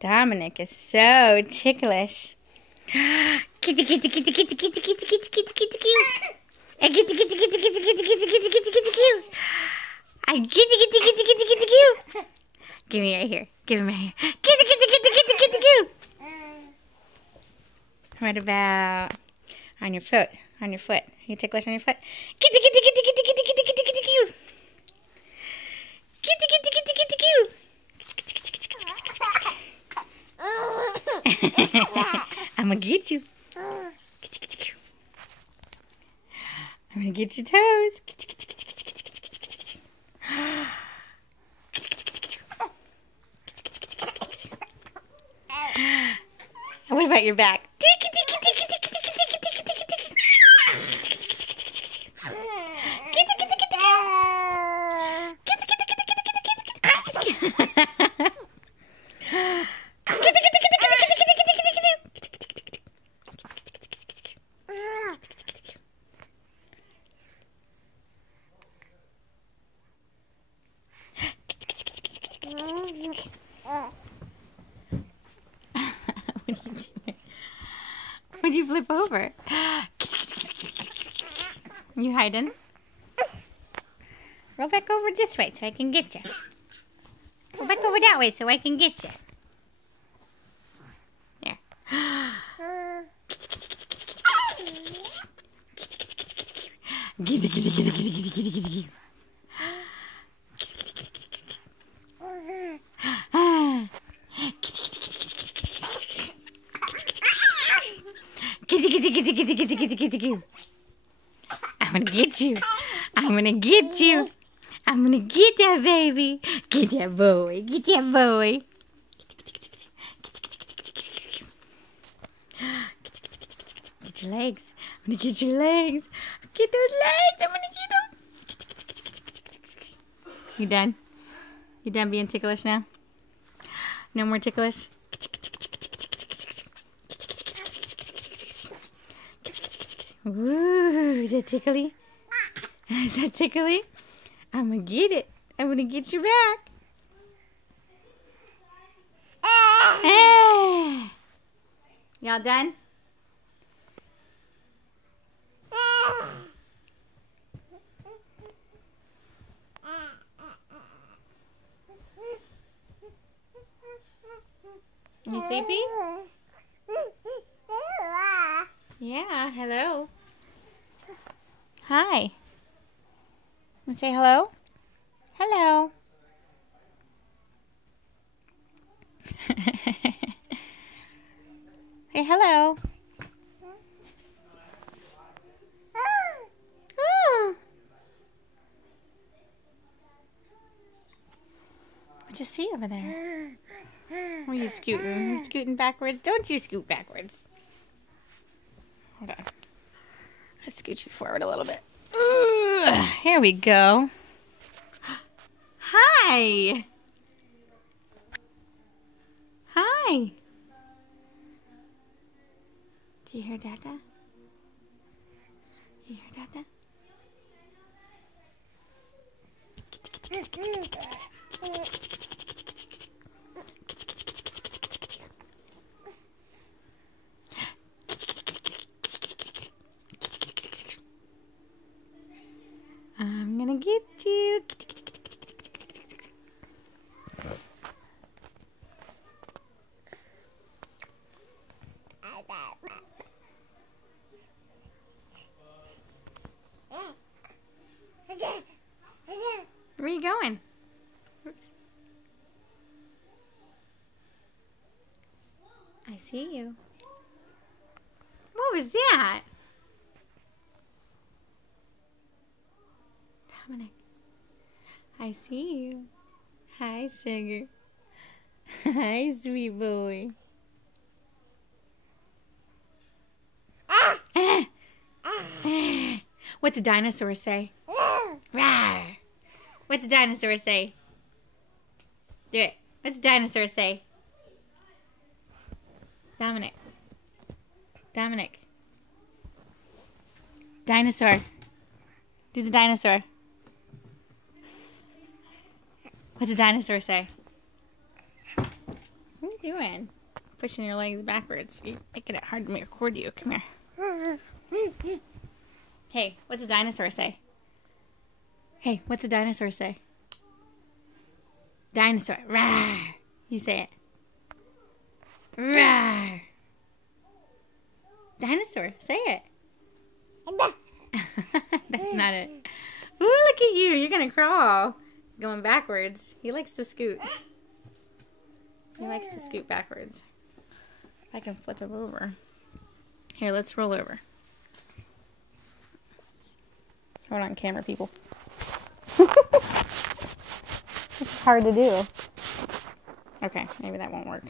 Dominic is so ticklish. Kitty, kitty, kitty, kitty, kitty, kitty, kitty, kitty, kitty, cute. And kitty, kitty, kitty, kitty, kitty, kitty, kitty, kitty, kitty, cute. And kitty, kitty, kitty, kitty, kitty, cute. Give me right here. Give me right here. Kitty, kitty, kitty, kitty, kitty, cute. What about on your foot? On your foot. Are you ticklish on your foot? Kitty, kitty, kitty, kitty, kitty, kitty, kitty, kitty, cute. Kitty, kitty, kitty, kitty, cute. I'm gonna get you. I'm gonna get your toes. What about your back? What are you doing? What'd you flip over? You hiding? Roll back over this way so I can get you. Roll back over that way so I can get you. There. Kitty, kitty, kitty, kitty, kitty, kitty, kitty, kitty. Kitty, kitty, kitty, kitty, kitty, kitty, kitty, kitty. I'm gonna get you. I'm gonna get you. I'm gonna get that baby. Get that boy. Get that boy. Get your legs. I'm gonna get your legs. Get those legs. I'm gonna get them. You done? You done being ticklish now? No more ticklish? Ooh, is that tickly? Is that tickly? I'm gonna get it. I'm gonna get you back. Y'all done? You sleepy? Yeah, hello. Hi. Want to say hello? Hello. Say hello. Oh. What'd you see over there? Where are you scooting? Are you scooting backwards? Don't you scoot backwards. Hold on. Let's scoot you forward a little bit. Here we go. Hi. Hi. Do you hear Dada? You hear Dada? I'm gonna get you. Where are you going? Oops. I see you. What was that? Dominic. I see you. Hi, sugar. Hi, sweet boy. What's a dinosaur say? Rawr. What's a dinosaur say? Do it. What's a dinosaur say? Dominic. Dominic. Dinosaur. Do the dinosaur. What's a dinosaur say? you doing? Pushing your legs backwards. You're making it hard to record you. Come here. Hey, what's a dinosaur say? Hey, what's a dinosaur say? Dinosaur. Rawr. You say it. Rawr. Dinosaur. Say it. That's not it. Ooh, look at you. You're going to crawl. Going backwards. He likes to scoot. He likes to scoot backwards. I can flip him over. Here, let's roll over. Hold on, camera people. It's hard to do. Okay, maybe that won't work.